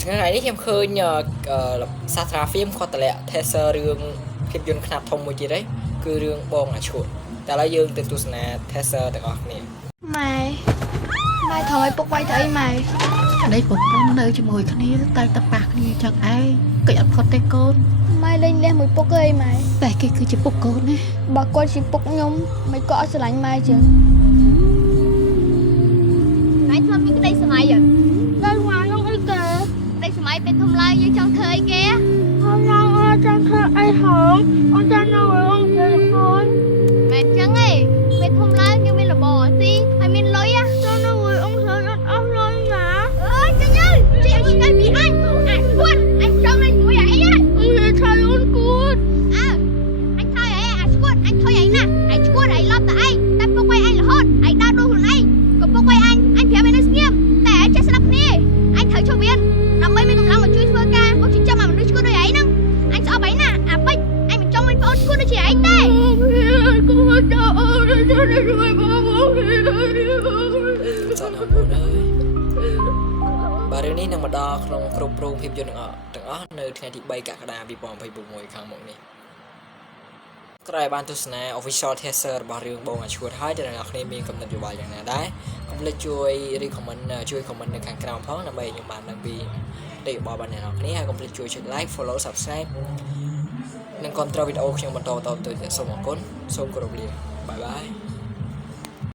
ថ្ងៃនេះខ្ញុំឃើញសាស្ត្រាហ្វៀមគាត់តម្លាក់ teaser រឿងភាពយន្តខ្នាតធំមួយទៀតហ្នឹងគឺរឿងបងអាឈួតតែឥឡូវយើងទៅទស្សនា teaser ទាំងអស់គ្នាម៉ែថយពុកវាយទៅអីម៉ែប្តីប្រពន្ធនៅជាមួយគ្នាតែតប៉ះគ្នាចឹងឯងគេអត់ផុតទេកូនម៉ែលេងលះមួយពុកអីម៉ែតែគេគឺជាពុកកូនណាបើគាត់ជាពុកខ្ញុំមិនក៏អត់ស្រឡាញ់ម៉ែចឹងម៉ែធ្លាប់មានក្តីសម័យដល់ម៉ែខ្ញុំអីគេក្តីសម័យពេលធំឡើងយើងចង់ធ្វើអីគេខ្ញុំចង់ធ្វើអីហងអត់ចង់នៅអង្គយើងខ្លួនម៉ែអញ្ចឹងឯងពេលធំឡើងយើងមានរបរស៊ីហើយមានលុយចង់នៅអង្គយើងអត់អស់លុយណាអើយចឹងយើងជិះឆ្ងាយពីអញគាត់អញចង់នៅជាមួយឯងអញថយអូនគួតអញថយឯងគាត់អញថយឯងណាឯងឈួតឯងឡប់តែឯងតែពុកវាយឯងរហូតឯងដើរដួលខ្លួនឯងក៏ពុកវាយអញប្រាប់ឯងនៅស្ងៀមតែឯងចេះស្ដាប់គ្នាអញត្រូវឈប់វាដើម្បីមានកម្លាំងមកជួយធ្វើការមកចិញ្ចឹមឲ្យមនុស្សឈួតដូចឯងហ្នឹងអញស្អប់ឯងណាអាពេជ្រអញមិនចង់មានប្អូនឈួតដូចជាឯងទេគួតទៅអូនជួយជួយបងសតអរគុណហើយបាទរឿងនេះនឹងមកដល់ក្នុងគ្រប់គ្រងភាពយន្តទាំងអស់នៅថ្ងៃទី3កក្កដា2026ខាងមុខនេះក្រោយបានទស្សនា official teaser របស់រឿងបងអាឈួតហើយតែអ្នកនរគ្នាមានកំណត់យោបល់យ៉ាងណាដែរកុំភ្លេចជួយ comment នៅខាងក្រោមផងដើម្បីខ្ញុំបានដឹងពីយោបល់របស់អ្នកនរគ្នាហើយកុំភ្លេចជួយចុច like follow subscribe និងគាំទ្រវីដេអូខ្ញុំបន្តទៅសូមអរគុណសូមគោរពលាបាយបាយ